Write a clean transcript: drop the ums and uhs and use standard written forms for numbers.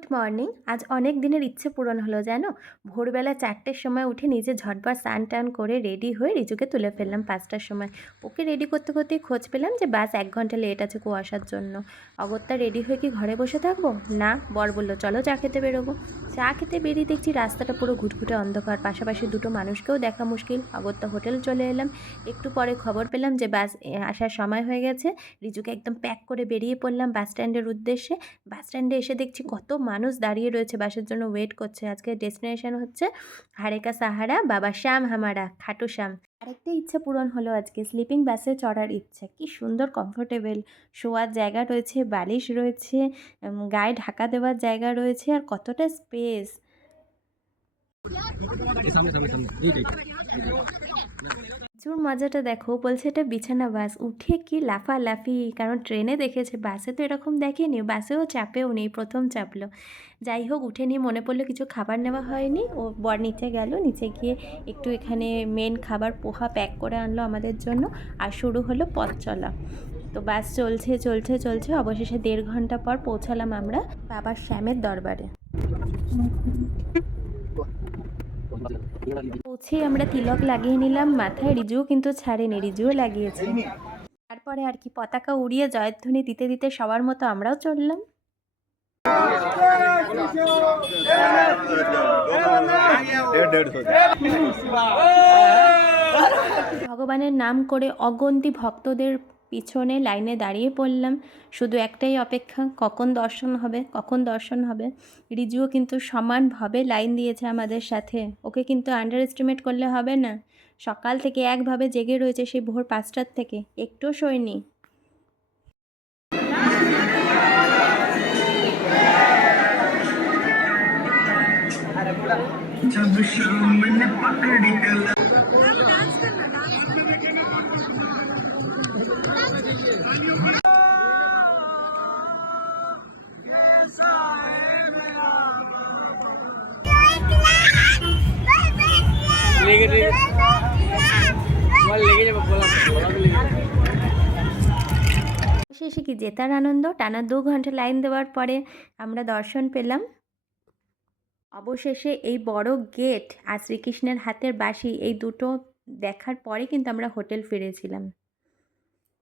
Good morning. আজ অনেক দিনের ইচ্ছে পূরণ হলো জানো। ভোরবেলা 4টের সময় উঠে নিজে ঝটপট স্নান টান করে রেডি হয়ে রিজুকে তুলে ফেললাম 5টার সময়। ওকে রেডি করতে করতেই খোঁজ পেলাম যে বাস 1 ঘন্টা লেট আছে কুয়াশার জন্য। অগত্যা রেডি হয়ে কি ঘরে বসে থাকবো না, বর বললো চলো চা খেতে বেরোবো। চা খেতে বেরিয়ে দেখছি রাস্তাটা পুরো ঘুটঘুটে অন্ধকার, পাশাপাশি দুটো মানুষকেও দেখা মুশকিল। অগত্যা হোটেল চলে এলাম। একটু পরে খবর পেলাম যে বাস আসার সময় হয়ে গেছে। রিজুকে একদম প্যাক করে বেরিয়ে পড়লাম বাস স্ট্যান্ডের উদ্দেশ্যে। বাস স্ট্যান্ডে এসে দেখছি কত মানুষ দাঁড়িয়ে রয়েছে, বাসের জন্য ওয়েট করছে। আজকে ডেস্টিনেশন হচ্ছে হারেকা সাহারা বাবা শ্যাম হামারা খাটু শ্যাম। আরেকটা ইচ্ছা পূরণ হলো আজকে, স্লিপিং বাসে চড়ার ইচ্ছা। কি সুন্দর কমফোর্টেবল, শোয়ার জায়গা রয়েছে, বালিশ রয়েছে, গায়ে ঢাকা দেওয়ার জায়গা রয়েছে, আর কতটা স্পেস। প্রচুর মজাটা দেখো, বলছে এটা বিছানা বাস। উঠে কি লাফালাফি, কারণ ট্রেনে দেখেছে, বাসে তো এরকম দেখেনি, বাসেও চাপেও নেই, প্রথম চাপলো। যাই হোক, উঠে নিয়ে মনে পড়লো কিছু খাবার নেওয়া হয়নি। ও বর নিচে গেল, নিচে গিয়ে একটু এখানে মেন খাবার পোহা প্যাক করে আনলো আমাদের জন্য। আর শুরু হলো পথ চলা। তো বাস চলছে চলছে চলছে, অবশেষে 1.5 ঘন্টা পর পৌঁছালাম আমরা বাবা শ্যামের দরবারে। পৌঁছেই আমরা তিলক লাগিয়ে নিলাম মাথায়, রিজুও কিন্তু ছাড়েনি, রিজুও লাগিয়েছে। তারপরে আর কি, পতাকা উড়িয়ে জয়ধ্বনি দিতে দিতে সবার মতো আমরাও চললাম। ভগবানের নাম করে অগন্তি ভক্তদের পিছনে লাইনে দাঁড়িয়ে পড়লাম। শুধু একটাই অপেক্ষা, কখন দর্শন হবে, কখন দর্শন হবে। রিজুও কিন্তু সমানভাবে লাইন দিয়েছে আমাদের সাথে, ওকে কিন্তু আন্ডার এস্টিমেট করলে হবে না। সকাল থেকে একভাবে জেগে রয়েছে, সেই ভোর 5টার থেকে, একটুও শোয়নি। শেষে কি জেতার আনন্দ, টানা 2 ঘন্টা লাইন দেওয়ার পরে আমরা দর্শন পেলাম। অবশেষে এই বড় গেট আর শ্রীকৃষ্ণের হাতের বাঁশি, এই দুটো দেখার পরে কিন্তু আমরা হোটেল ফিরেছিলাম।